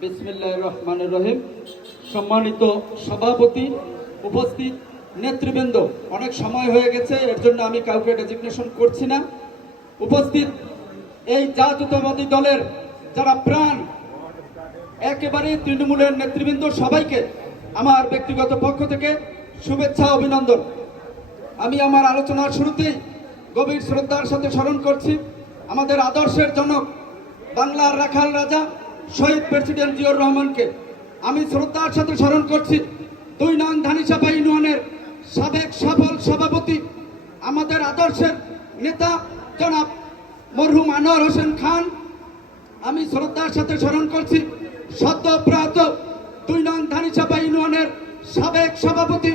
বিসমিল্লাহির রহমানির রহিম। সম্মানিত সভাপতি, উপস্থিত নেতৃবৃন্দ, অনেক সময় হয়ে গেছে, এর জন্য আমি কাউকে ডেজিগনেশন করছি না। উপস্থিত এই জাতীয়তাবাদী দলের যারা প্রাণ, একেবারে তৃণমূলের নেতৃবৃন্দ, সবাইকে আমার ব্যক্তিগত পক্ষ থেকে শুভেচ্ছা, অভিনন্দন। আমি আমার আলোচনার শুরুতেই গভীর শ্রদ্ধার সাথে স্মরণ করছি আমাদের আদর্শের জনক, বাংলার রাখাল রাজা শহীদ প্রেসিডেন্ট জিয়াউর রহমানকে। আমি শ্রদ্ধার সাথে স্মরণ করছি ২ নং ধানিসাপা ইউনিয়নের সাবেক সফল সভাপতি, আমাদের আদর্শের নেতা জনাব মরহুম আনোয়ার হোসেন খান। আমি শ্রদ্ধার সাথে স্মরণ করছি সদ্য প্রয়াত ২ নং ধানিসাপা ইউনিয়নের সাবেক সভাপতি,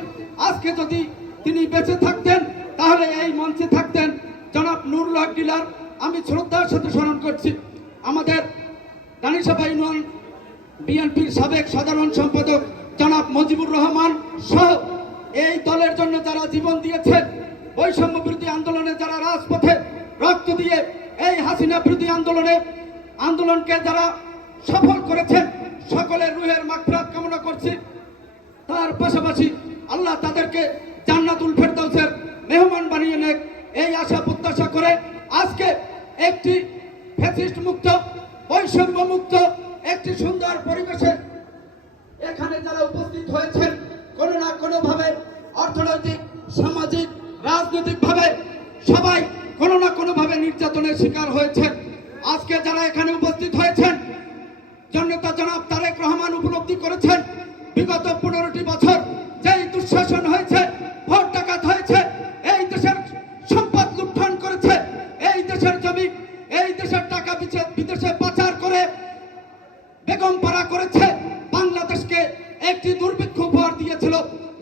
আজকে যদি তিনি বেঁচে থাকতেন তাহলে এই মঞ্চে থাকতেন, জনাব নুরুল হক ডিলার। আমি শ্রদ্ধার সাথে স্মরণ করছি আমাদের ধানিসাপা ইউনিয়ন বিএনপির সাবেক সাধারণ সম্পাদক জনাব মুজিবুর রহমান সহ এই দলের জন্য যারা জীবন দিয়েছেন, বৈষম্য বিরোধী আন্দোলনে যারা রাজপথে রক্ত দিয়ে এই হাসিনা বিরোধী আন্দোলনকে যারা সফল করেছেন, সকলের রুহের মাগফিরাত কামনা করছি। তার পাশাপাশি আল্লাহ তাদেরকে জান্নাতুল ফেরদাউসের মেহমান বানিয়ে নেক, এই আশা প্রত্যাশা করে আজকে একটি ফ্যাসিস্ট মুক্ত, বৈষম্য মুক্ত একটি সুন্দর পরিবেশে এখানে যারা উপস্থিত হয়েছেন, কোনো না কোনো ভাবে অর্থনৈতিক, সামাজিক, রাজনৈতিক ভাবে সবাই কোনো না কোনো ভাবে নির্যাতনের শিকার হয়েছেন। আজকে যারা এখানে উপস্থিত হয়েছেন, জননেতা জনাব তারেক রহমান উপলব্ধি করেছেন বিগত 15টি বছর যেই দুঃশাসন হয়েছে, ভোট ডাকাত হয়েছে, এই দেশের সম্পদ লুণ্ঠন করেছে, এই দেশের জমি, এই দেশের টাকা বিদেশে পাচার করে বেগম পাড়া করেছে, বাংলাদেশকে একটি দুর্ভিক্ষ উপহার দিয়েছিল।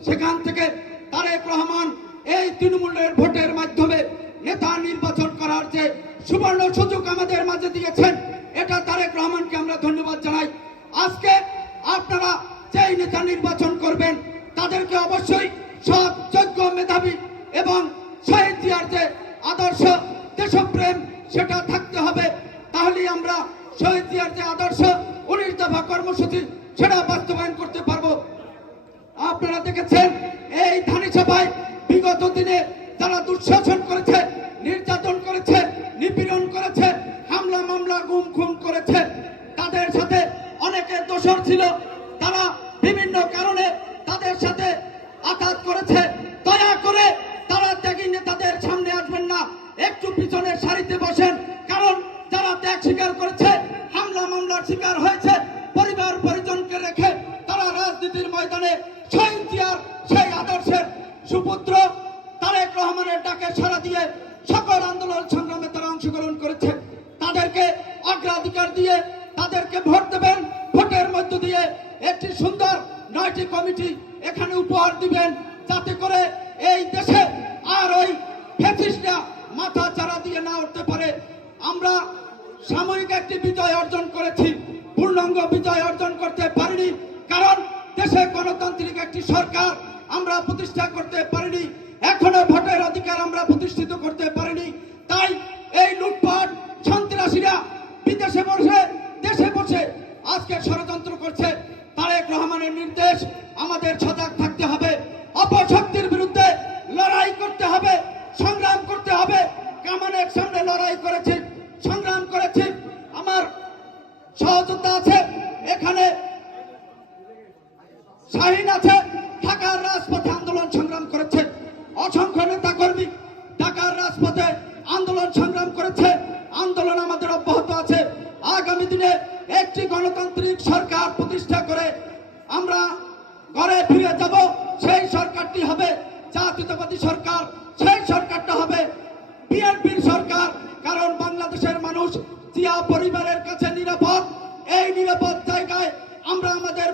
সেখান থেকে তারেক রহমান এই তৃণমূলের ভোটের মাধ্যমে নেতা নির্বাচন করার যে সুবর্ণ সুযোগ আমাদের মাঝে দিয়েছেন, এটা তারেক রহমানকে আমরা ধন্যবাদ জানাই। আজকে আপনারা যেই নেতা নির্বাচন করবেন তাদেরকে অবশ্যই সৎ, যোগ্য, মেধাবী এবং শহীদ জিয়ার যে আদর্শ, দেশপ্রেম, সেটা থাকতে হবে। তাহলেই আমরা শহীদ জিয়ার যে আদর্শ 19 দফা কর্মসূচি সেটা বাস্তবায়ন করতে পারবো। আপনারা দেখেছেন এই ধানিসাপায় বিগত দিনে যারা দুঃশাসন করেছে, নির্যাতন করেছে, নিপীড়ন করেছে, হামলা মামলা, গুম খুন করেছে, তাদের সাথে অনেকে দোষর ছিল, তারা বিভিন্ন কারণে তাদের সাথে আঘাত করেছে। দয়া করে তারা ত্যাগী নেতাদের সামনে আসবেন না, একটু পিছনের সারিতে বসেন। কারণ যারা ত্যাগ স্বীকার করেছে, হামলা মামলার শিকার হয়েছে, পরিবার পরিজনকে রেখে তারা রাজনীতির ময়দানে শহীদ জিয়ার সেই আদর্শের সুপুত্র তারেক রহমানের ডাকে সাড়া দিয়ে সকল আন্দোলন সংগ্রামে তারা অংশগ্রহণ করেছে। তাদেরকে অগ্রাধিকার দিয়ে তাদেরকে ভোট দেবেন। ভোটের মধ্য দিয়ে একটি সুন্দর 9টি কমিটি এখানে উপহার দিবেন, যাতে করে এই দেশে আর ওই ফ্যাসিস্টরা মাথা চারা দিয়ে না উঠতে পারে। আমরা সাময়িক একটি বিজয় অর্জন করেছি, পূর্ণাঙ্গ বিজয় অর্জন করতে পারিনি, কারণ দেশে গণতান্ত্রিক একটি সরকার আমরা প্রতিষ্ঠা করতে পারিনি, এখনো ভোটের অধিকার আমরা প্রতিষ্ঠিত করতে পারিনি। তাই এই লুটপাট সন্ত্রাসীরা বিদেশে বসে, দেশে বসে আজকে ষড়যন্ত্র করছে। তারেক রহমানের নির্দেশ, আমাদের সজাগ থাকতে হবে, অপশক্তির বিরুদ্ধে লড়াই করতে হবে, সংগ্রাম করতে হবে। কামানের সামনে লড়াই করেছি, সংগ্রাম করেছি, আমার সহযোদ্ধা আছে, এখানে শাহিন আছে, ঢাকার রাজপথে আন্দোলন সংগ্রাম করেছে, অসংখ্য নেতা কর্মী ঢাকার রাজপথে আন্দোলন সংগ্রাম করেছে। আন্দোলন আমাদের অব্যাহত আছে। আগামী দিনে একটি গণতান্ত্রিক সরকার প্রতিষ্ঠা করে আমরা ঘরে ফিরে যাব। সেই সরকারটি হবে জাতীয়তাবাদী সরকার, সেই সরকারটা হবে বিএনপির সরকার। কারণ বাংলাদেশের মানুষ জিয়া পরিবারের কাছে নিরাপদ। এই নিরাপদ জায়গায় আমরা আমাদের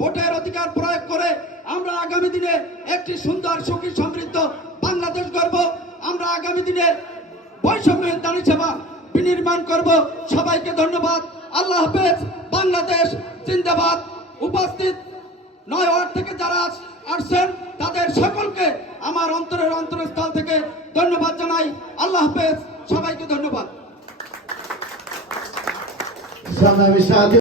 ভোটের অধিকার প্রয়োগ করে আমরা আগামী দিনে একটি সুন্দর, সুখী, সমৃদ্ধ বাংলাদেশ গড়ব। আমরা আগামী দিনে বৈষম্যহীন ধানিসাপা বিনির্মাণ করব। সবাইকে ধন্যবাদ। আল্লাহ হাফেজ। বাংলাদেশ জিন্দাবাদ। উপস্থিত 9 ওয়ার্ড থেকে যারা আসছেন তাদের সকলকে আমার অন্তরস্থল থেকে ধন্যবাদ জানাই। আল্লাহ হাফেজ। সবাইকে ধন্যবাদ। সংগ্রামী সাথী